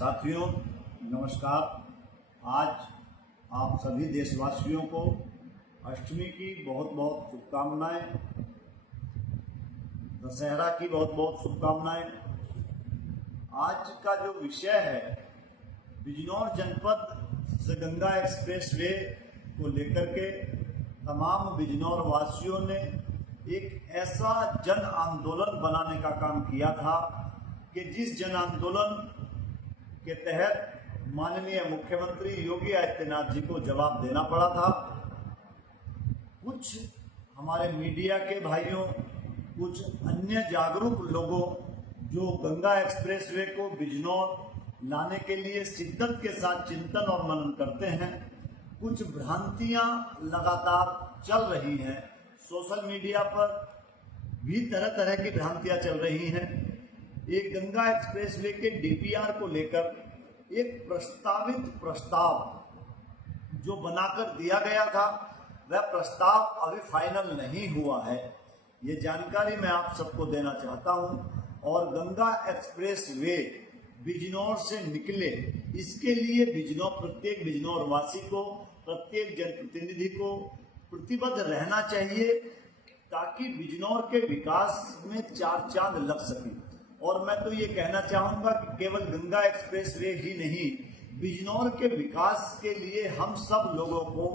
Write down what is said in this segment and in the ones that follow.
साथियों नमस्कार। आज आप सभी देशवासियों को अष्टमी की बहुत बहुत शुभकामनाएं, दशहरा की बहुत बहुत शुभकामनाएं। आज का जो विषय है बिजनौर जनपद से गंगा एक्सप्रेसवे को लेकर के तमाम बिजनौर वासियों ने एक ऐसा जन आंदोलन बनाने का काम किया था कि जिस जन आंदोलन के तहत माननीय मुख्यमंत्री योगी आदित्यनाथ जी को जवाब देना पड़ा था। कुछ हमारे मीडिया के भाइयों, कुछ अन्य जागरूक लोगों जो गंगा एक्सप्रेसवे को बिजनौर लाने के लिए शिद्दत के साथ चिंतन और मनन करते हैं, कुछ भ्रांतियां लगातार चल रही हैं। सोशल मीडिया पर भी तरह तरह की भ्रांतियां चल रही हैं। एक गंगा एक्सप्रेसवे के डीपीआर को लेकर एक प्रस्तावित प्रस्ताव जो बनाकर दिया गया था, वह प्रस्ताव अभी फाइनल नहीं हुआ है। ये जानकारी मैं आप सबको देना चाहता हूं। और गंगा एक्सप्रेसवे बिजनौर से निकले, इसके लिए प्रत्येक बिजनौर वासी को, प्रत्येक जनप्रतिनिधि को प्रतिबद्ध रहना चाहिए ताकि बिजनौर के विकास में चार चांद लग सके। और मैं तो ये कहना चाहूंगा कि केवल गंगा एक्सप्रेसवे ही नहीं, बिजनौर के विकास के लिए हम सब लोगों को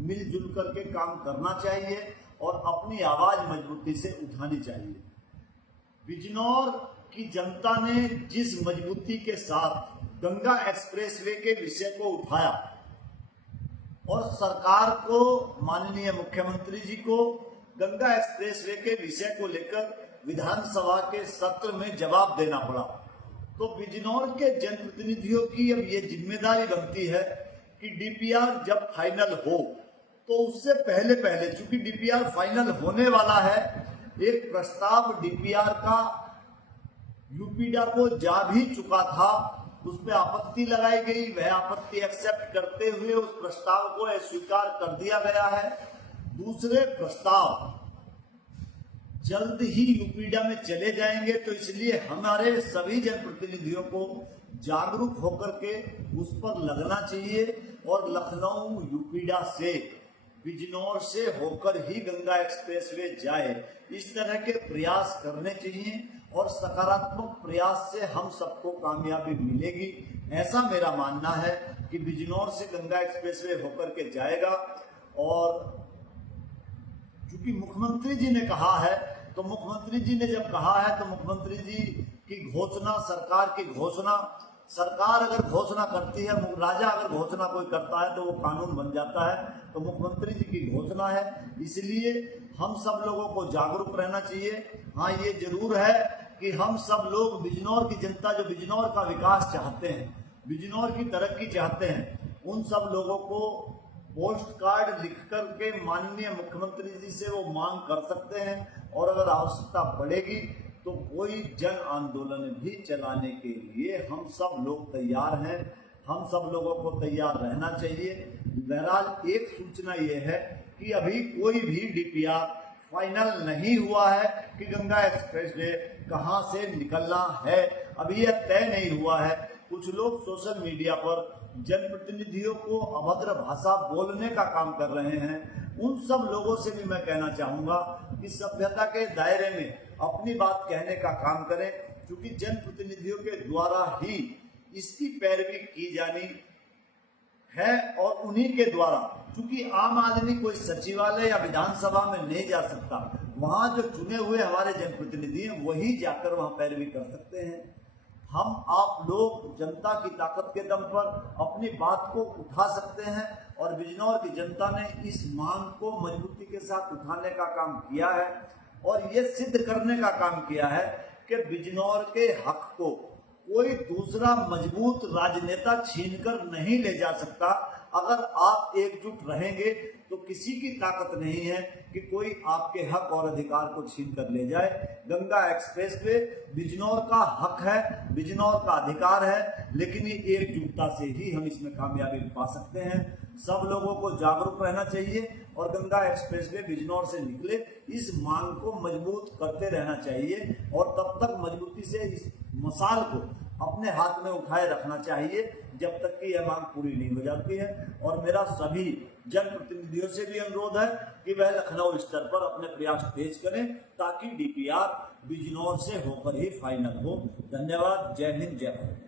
मिलजुल करके काम करना चाहिए और अपनी आवाज मजबूती से उठानी चाहिए। बिजनौर की जनता ने जिस मजबूती के साथ गंगा एक्सप्रेसवे के विषय को उठाया और सरकार को, माननीय मुख्यमंत्री जी को गंगा एक्सप्रेसवे के विषय को लेकर विधानसभा के सत्र में जवाब देना पड़ा, तो बिजनौर के जनप्रतिनिधियों की अब ये जिम्मेदारी बनती है कि डीपीआर जब फाइनल हो तो उससे पहले चूंकि डीपीआर फाइनल होने वाला है, एक प्रस्ताव डीपीआर का यूपीडा को जा भी चुका था, उस पर आपत्ति लगाई गई। वह आपत्ति एक्सेप्ट करते हुए उस प्रस्ताव को अस्वीकार कर दिया गया है। दूसरे प्रस्ताव जल्द ही यूपीडा में चले जाएंगे, तो इसलिए हमारे सभी जनप्रतिनिधियों को जागरूक होकर के उस पर लगना चाहिए और लखनऊ यूपीडा से, बिजनौर से होकर ही गंगा एक्सप्रेसवे जाए, इस तरह के प्रयास करने चाहिए। और सकारात्मक प्रयास से हम सबको कामयाबी मिलेगी, ऐसा मेरा मानना है कि बिजनौर से गंगा एक्सप्रेसवे होकर के जाएगा। और क्योंकि मुख्यमंत्री जी ने कहा है, तो मुख्यमंत्री जी ने जब कहा है तो मुख्यमंत्री जी की घोषणा, सरकार की घोषणा, सरकार अगर घोषणा करती है, राजा अगर घोषणा कोई करता है तो वो कानून बन जाता है। तो मुख्यमंत्री जी की घोषणा है, इसलिए हम सब लोगों को जागरूक रहना चाहिए। हाँ, ये जरूर है कि हम सब लोग, बिजनौर की जनता जो बिजनौर का विकास चाहते हैं, बिजनौर की तरक्की चाहते हैं, उन सब लोगों को पोस्ट कार्ड लिख करके माननीय मुख्यमंत्री जी से वो मांग कर सकते हैं। और अगर आवश्यकता पड़ेगी तो कोई जन आंदोलन भी चलाने के लिए हम सब लोग तैयार हैं। हम सब लोगों को तैयार रहना चाहिए। बहरहाल एक सूचना ये है कि अभी कोई भी डीपीआर फाइनल नहीं हुआ है कि गंगा एक्सप्रेसवे कहां से निकलना है, अभी यह तय नहीं हुआ है। कुछ लोग सोशल मीडिया पर जनप्रतिनिधियों को अभद्र भाषा बोलने का काम कर रहे हैं। उन सब लोगों से भी मैं कहना चाहूंगा कि सभ्यता के दायरे में अपनी बात कहने का काम करें, क्योंकि जनप्रतिनिधियों के द्वारा ही इसकी पैरवी की जानी है और उन्हीं के द्वारा, क्योंकि आम आदमी कोई सचिवालय या विधानसभा में नहीं जा सकता, वहां जो चुने हुए हमारे जनप्रतिनिधि हैं वही जाकर वहां पैरवी कर सकते हैं। हम आप लोग जनता की ताकत के दम पर अपनी बात को उठा सकते हैं और बिजनौर की जनता ने इस मांग को मजबूती के साथ उठाने का काम किया है और ये सिद्ध करने का काम किया है कि बिजनौर के हक को कोई दूसरा मजबूत राजनेता छीनकर नहीं ले जा सकता। अगर आप एकजुट रहेंगे तो किसी की ताकत नहीं है कि कोई आपके हक और अधिकार को छीन कर ले जाए। गंगा एक्सप्रेसवे बिजनौर का हक है, बिजनौर का अधिकार है, लेकिन ये एकजुटता से ही हम इसमें कामयाबी पा सकते हैं। सब लोगों को जागरूक रहना चाहिए और गंगा एक्सप्रेसवे बिजनौर से निकले, इस मांग को मजबूत करते रहना चाहिए और तब तक मजबूती से इस मसाल को अपने हाथ में उठाए रखना चाहिए जब तक कि यह मांग पूरी नहीं हो जाती है। और मेरा सभी जनप्रतिनिधियों से भी अनुरोध है कि वह लखनऊ स्तर पर अपने प्रयास तेज करें ताकि डीपीआर बिजनौर से होकर ही फाइनल हो। धन्यवाद। जय हिंद, जय भारत।